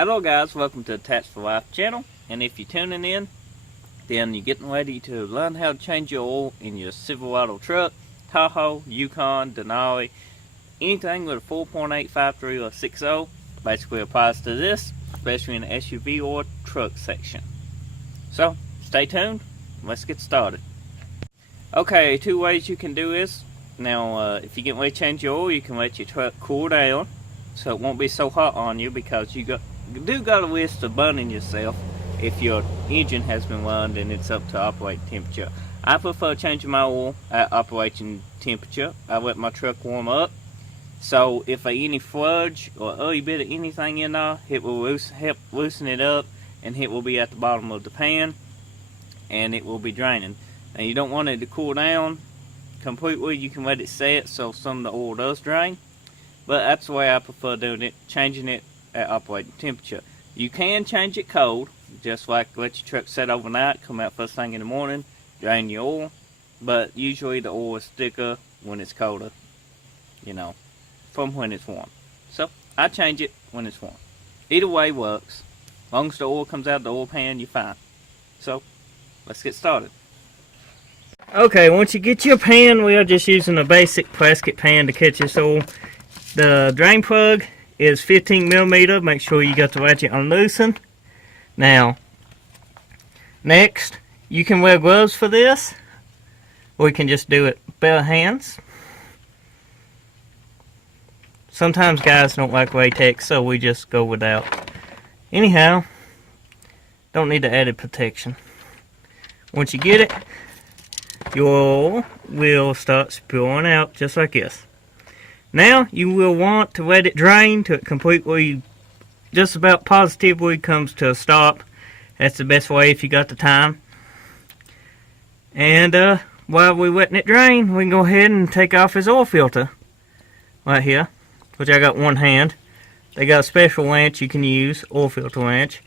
Hello guys, welcome to the TattsForLife channel, and if you're tuning in, then you're getting ready to learn how to change your oil in your Silverado truck, Tahoe, Yukon, Denali, anything with a 4.853 or 6.0 basically applies to this, especially in the SUV or truck section. So, stay tuned, let's get started. Okay, two ways you can do this. Now, if you get ready to change your oil, you can let your truck cool down so it won't be so hot on you, because you do got a risk of burning yourself if your engine has been run and it's up to operating temperature. I prefer changing my oil at operating temperature. I let my truck warm up, so if any sludge or a bit of anything in there, it will help loosen it up, and it will be at the bottom of the pan and it will be draining. Now you don't want it to cool down completely. You can let it set so some of the oil does drain, but that's the way I prefer doing it, changing it at operating temperature. You can change it cold, just like let your truck set overnight, come out first thing in the morning, drain your oil, but usually the oil is thicker when it's colder, you know, from when it's warm. So I change it when it's warm. Either way works. As long as the oil comes out of the oil pan, you're fine. So let's get started. Okay, once you get your pan, we are just using a basic plastic pan to catch this oil. The drain plug is 15mm. Make sure you got the ratchet unloosened. Now, next, you can wear gloves for this, or you can just do it bare hands. Sometimes guys don't like latex, so we just go without. Anyhow, don't need the added protection. Once you get it, your oil will start spilling out just like this. Now you will want to let it drain to it completely, just about positively comes to a stop. That's the best way if you got the time. And while we're letting it drain, we can go ahead and take off his oil filter right here, which I got one hand. They got a special wrench you can use, oil filter wrench,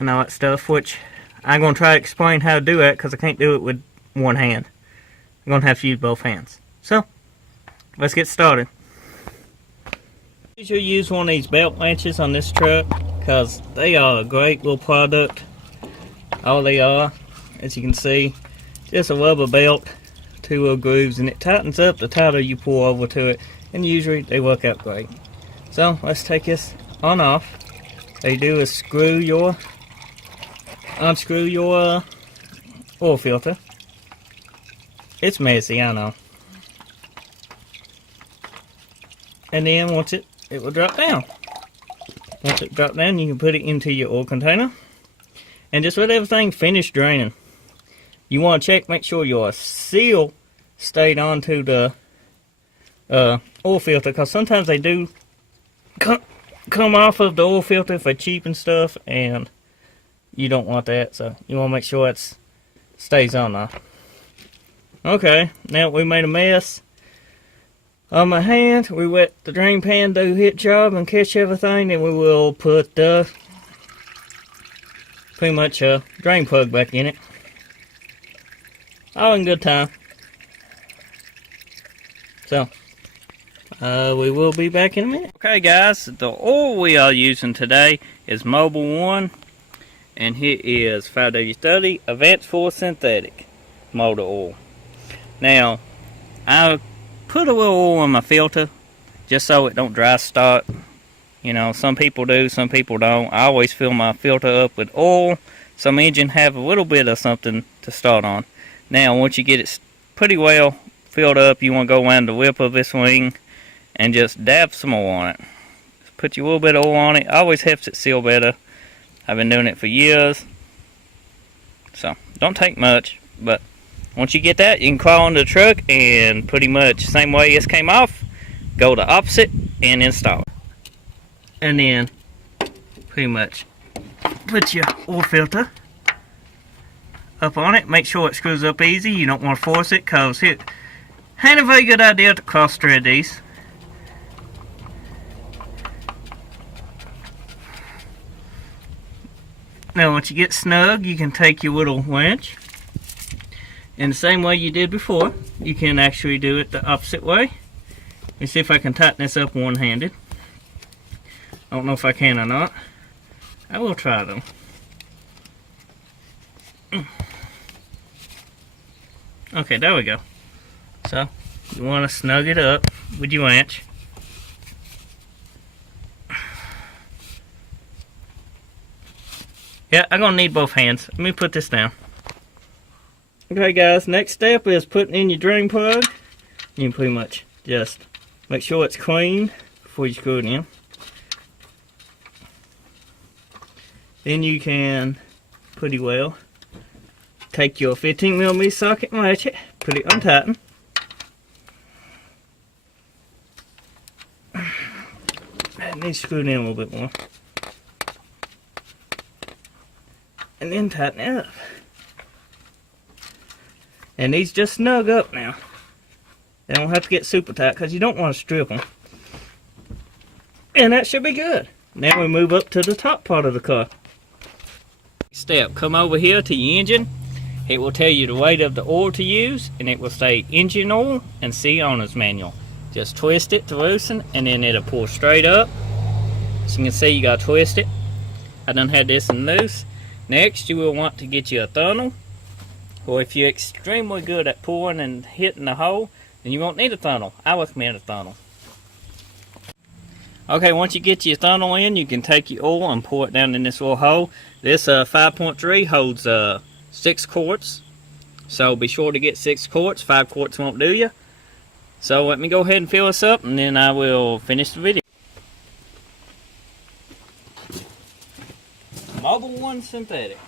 and all that stuff, which I'm going to try to explain how to do that because I can't do it with one hand. I'm going to have to use both hands. So, let's get started. Usually use one of these belt wrenches on this truck because they are a great little product. All they are, as you can see, just a rubber belt, two little grooves, and it tightens up the tighter you pull over to it, and usually they work out great. So let's take this on off. All you do is unscrew your oil filter. It's messy, I know. And then once it will drop down. Once it drops down, you can put it into your oil container and just let everything finish draining. You want to check, make sure your seal stayed onto the oil filter, because sometimes they do come off of the oil filter if they're cheap and stuff, and you don't want that, so you want to make sure it stays on there. Okay, now we made a mess on my hand. We let the drain pan do its job and catch everything, and we will put pretty much a drain plug back in it. All in good time. So, we will be back in a minute. Okay guys, the oil we are using today is Mobil 1, and here is 5W30 Avalanche Full Synthetic motor oil. Now, I put a little oil in my filter just so it don't dry start. You know, some people do, some people don't. I always fill my filter up with oil so my engine have a little bit of something to start on. Now, once you get it pretty well filled up, you want to go around the lip of this wing and just dab some oil on it. Just put your little bit of oil on it. Always helps it seal better. I've been doing it for years. So, don't take much, but once you get that, you can crawl into the truck and pretty much same way this came off, go the opposite and install it. And then pretty much put your oil filter up on it. Make sure it screws up easy. You don't want to force it, because it ain't a very good idea to cross thread these. Now once you get snug, you can take your little wrench, and the same way you did before, you can actually do it the opposite way. Let me see if I can tighten this up one-handed. I don't know if I can or not. I will try them. Okay, there we go. So, you want to snug it up with your winch. Yeah, I'm gonna need both hands. Let me put this down. Okay guys, next step is putting in your drain plug. You can pretty much just make sure it's clean before you screw it in. Then you can pretty well take your 15mm socket and latch it, put it untightened. That needs screwed in a little bit more. And then tighten it up. And these just snug up now. They don't have to get super tight because you don't want to strip them. And that should be good. Now we move up to the top part of the car. Step, come over here to your engine. It will tell you the weight of the oil to use, and it will say engine oil and see owner's manual. Just twist it to loosen, and then it'll pull straight up. So you can see you got to twist it. I done had this in loose. Next, you will want to get you a funnel. Or if you're extremely good at pulling and hitting the hole, then you won't need a funnel. I recommend a funnel. Okay, once you get your funnel in, you can take your oil and pour it down in this little hole. This 5.3 holds 6 quarts. So be sure to get 6 quarts. 5 quarts won't do you. So let me go ahead and fill this up, and then I will finish the video. Mobile One Synthetic.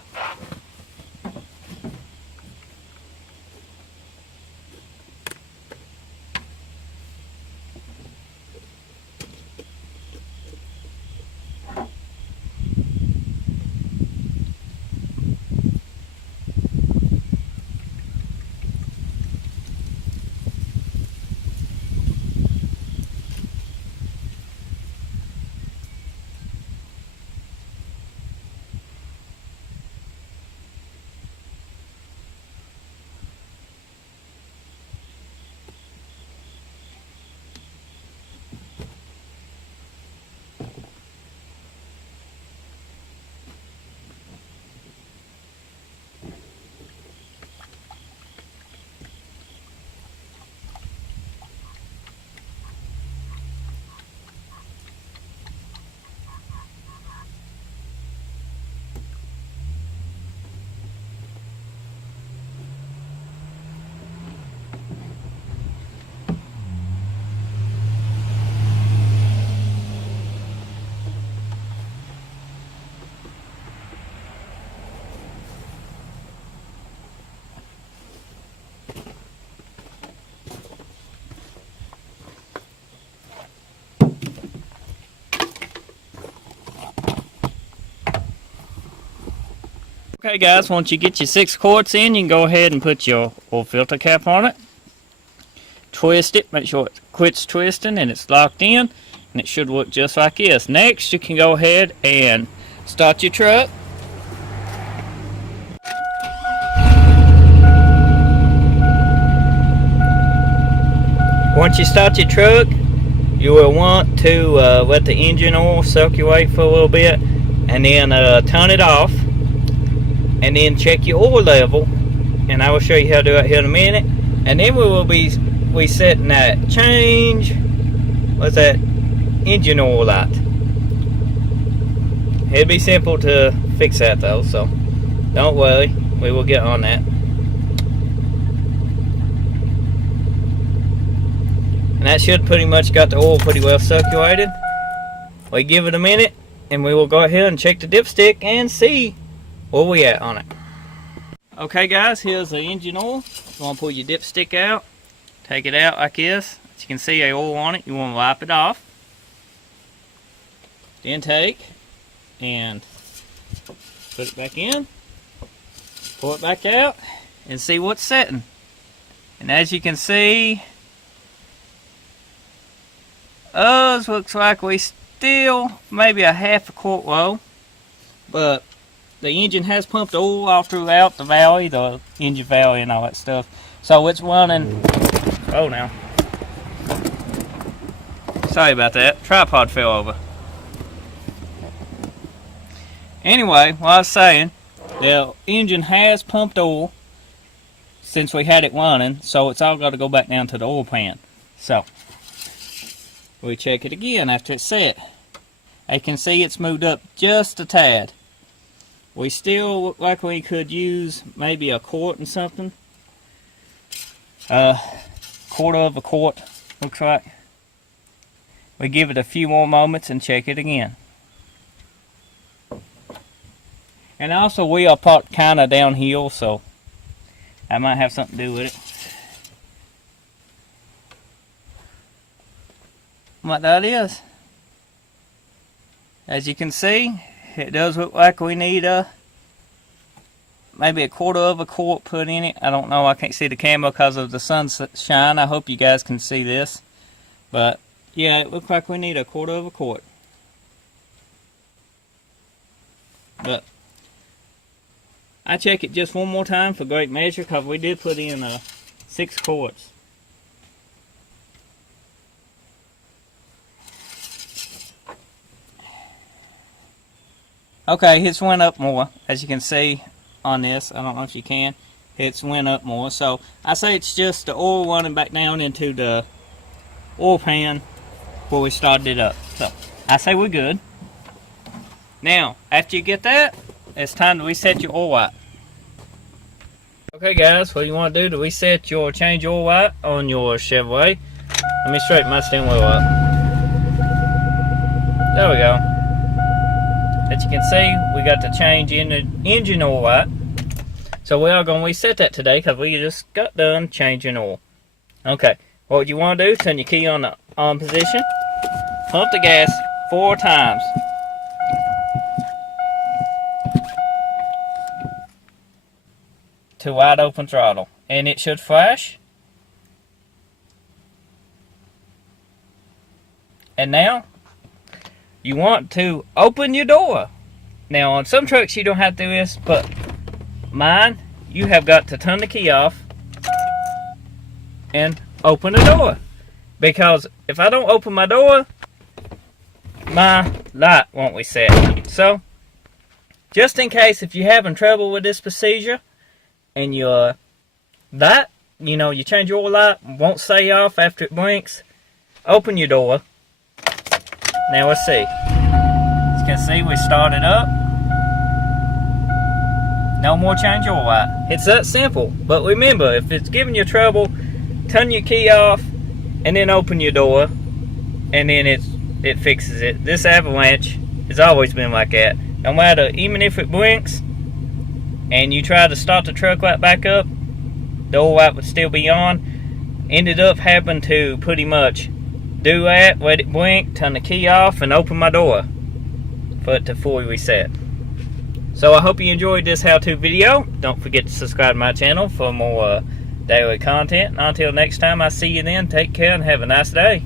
Okay guys, once you get your 6 quarts in, you can go ahead and put your oil filter cap on it. Twist it, make sure it quits twisting and it's locked in, and it should look just like this. Next, you can go ahead and start your truck. Once you start your truck, you will want to let the engine oil circulate for a little bit, and then turn it off. And then check your oil level, and I will show you how to do it here in a minute. And then we will be setting that change, what's that, engine oil light. It'll be simple to fix that though, so don't worry, we will get on that. And that should pretty much got the oil pretty well circulated. We give it a minute, and we will go ahead and check the dipstick and see where we at on it. Okay guys, here's the engine oil. You want to pull your dipstick out, take it out like this. As you can see, a oil on it. You want to wipe it off. Then take and put it back in, pull it back out, and see what's setting. And as you can see, us looks like we still maybe a half a quart low, but the engine has pumped oil all throughout the valley, the engine valley and all that stuff. So it's running. Oh, now. Sorry about that. Tripod fell over. Anyway, what I was saying, the engine has pumped oil since we had it running, so it's all got to go back down to the oil pan. So, we check it again after it's set. I can see it's moved up just a tad. We still look like we could use maybe a quart and something. Quarter of a quart, looks like. We give it a few more moments and check it again. And also we are parked kind of downhill, so that might have something to do with it. What that is. As you can see, it does look like we need maybe a quarter of a quart put in it. I don't know, I can't see the camera because of the sunshine. I hope you guys can see this. But yeah, it looks like we need a quarter of a quart. But I check it just one more time for great measure because we did put in 6 quarts. Okay, it's went up more, as you can see on this. I don't know if you can. It's went up more. So I say it's just the oil running back down into the oil pan where we started it up. So I say we're good. Now, after you get that, it's time to reset your oil wipe. Okay guys, what you want to do to reset your change oil wipe on your Chevrolet. Let me straighten my steering wheel up. There we go. As you can see, we got to change in the engine oil wipe. So we are going to reset that today because we just got done changing oil. Okay, what you want to do, turn your key on the on position. Pump the gas 4 times. To wide open throttle. And it should flash. And now, you want to open your door. Now on some trucks you don't have to do this, but mine, you have got to turn the key off and open the door. Because if I don't open my door, my light won't reset. So, just in case if you're having trouble with this procedure, and your light, you change your oil light, won't stay off after it blinks, open your door. Now let's see. As you can see, we started up. No more change oil light. It's that simple. But remember, if it's giving you trouble, turn your key off and then open your door, and then it fixes it. This Avalanche has always been like that. No matter, even if it blinks and you try to start the truck light back up, the oil light would still be on. Ended up having to pretty much do that, let it blink, turn the key off, and open my door for it to fully reset. So I hope you enjoyed this how-to video. Don't forget to subscribe to my channel for more daily content. And until next time I see you then, take care and have a nice day.